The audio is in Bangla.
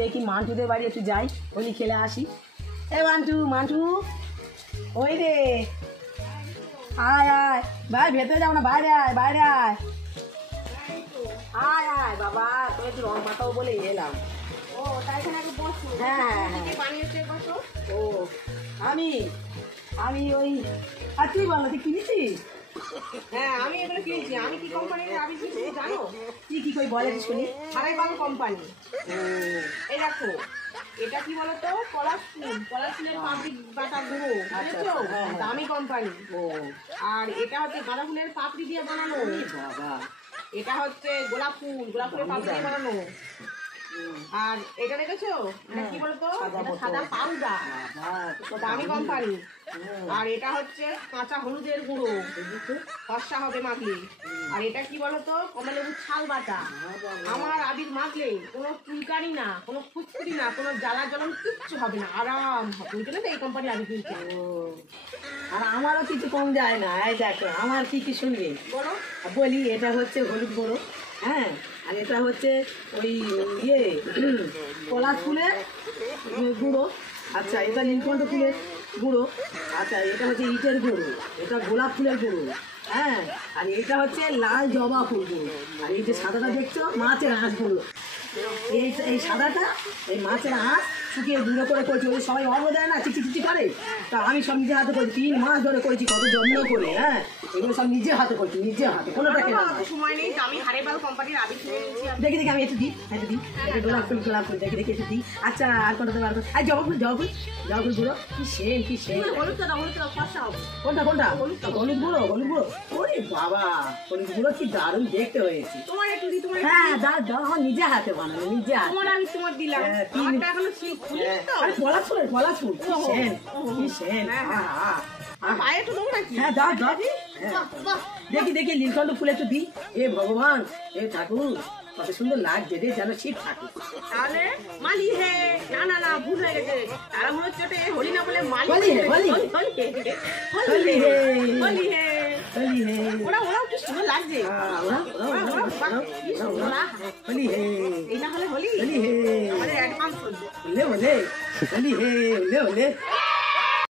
দেখি মান্টুদের বাড়ি একটু যাই, হোলি খেলে আসি। এ মান্টু, মান্টু ওই রে, আয় আয় ভাই, ভেতরে যাও না, বাইরে আয়, বাইরে আয়, আয় আয় বাবা, তুমি একটু রং মাখাও বলে এলাম। ও তাই আগে বসো। হ্যাঁ বানিয়েছে বসো। ও আমি আমি ওই, আর তুই বল তুই কিনেছিস? হ্যাঁ আমি এগুলো কিনেছি। আমি কি কোম্পানির আবি কিনেছি জানো? কি কই বলে শুনি। হারাইবাল কোম্পানি। এই দেখো, এটা কি বলতো, পলাশ ফুলের পাপড়ি বাটা গুঁড়ো, বুঝেছো? দামি কোম্পানি। আর এটা হচ্ছে গাঁদা ফুলের পাপড়ি দিয়ে বানানো। বাবা, এটা হচ্ছে গোলাপ ফুলের পাপড়ি দিয়ে বানানো। আর এটা দেখেছো, এটা কি বলতো, সাদা পাউডার, দামি কোম্পানি। আর এটা হচ্ছে কাঁচা হলুদের গুঁড়ো, ফর্সা হবে মাখলে। আর এটা কি বলতো, কমলালেবুর ছাল বাটা। আমার আবির মাখলে কোনো চুলকানি না, কোনো ফুচকুড়ি না, কোনো জ্বালা জ্বলন কিচ্ছু হবে না, আরাম হবে। ওই জন্য তো এই কোম্পানি আবির কিনছে। আর আমারও কিছু কম যায় না। এই দেখো আমার কি কি শুনবি বলো। বলি, এটা হচ্ছে হলুদ গুঁড়ো, হ্যাঁ, আর এটা হচ্ছে ওই ইয়ে পলাশ ফুলের গুঁড়ো, আচ্ছা এটা নীলকণ্ঠ ফুলের গুঁড়ো, আচ্ছা এটা হচ্ছে ইটের গুঁড়ো, এটা গোলাপ ফুলের গুঁড়ো, হ্যাঁ, আর এটা হচ্ছে লাল জবা ফুল গুঁড়ো, আর এই যে সাদাটা দেখছো মাছের আঁশ গুঁড়ো। এই সাদাটা এই মাছের আঁশ শুকিয়ে গুঁড়ো করে করেছি। ওই সবাই অর্ঘ দেয় না, চিচি করে, তা আমি সব নিজের হাতে করেছি, 3 মাস ধরে করেছি, কত যত্ন করে, হ্যাঁ, এগুলো সব নিজের হাতে করছি, নিজের হাতে, কোনোটা কেনা না। সময় নেই, আমি হারাইবাল কোম্পানির আবির কিনে নিয়েছি। দেখি আমি একটু দিই, এটা গোলাপ ফুল দেখি একটু দিই। আচ্ছা আর কোনটা দেবো, আর জবা ফুল গুঁড়ো, কি সেন। হলুদ ফর্সা হবে। কোনটা হলুদ গুঁড়ো, ওরে বাবা, হলুদ গুঁড়ো কি দারুণ দেখতে হয়েছে। তোমার একটু দিই, তোমার হ্যাঁ দাও, আমার নিজের হাতে বানানো, নিজে হাতে। তোমার আমি তোমার দিলাম। আমারটা এখনো খুলিনি তো। আরে পলাশ ফুল কি সেন। পায়ে একটু দেবো নাকি? হ্যাঁ দাও। বাহ, দেখি নীলকণ্ঠ ফুল একটু দিই। এ ভগবান, এ ঠাকুর, কত সুন্দর লাগছে রে, যেন শীত ঠাকুর। তাহলে মালি হে, না ভুল হয়ে গেছে। তারা মনে হচ্ছে হোলি না বলে মালি হোলি হে। ওরাও কি সুন্দর লাগছে। হোলি হে, এই না হলে হোলি হোলি হে, আমাদের অ্যাডভান্স হোলি হে।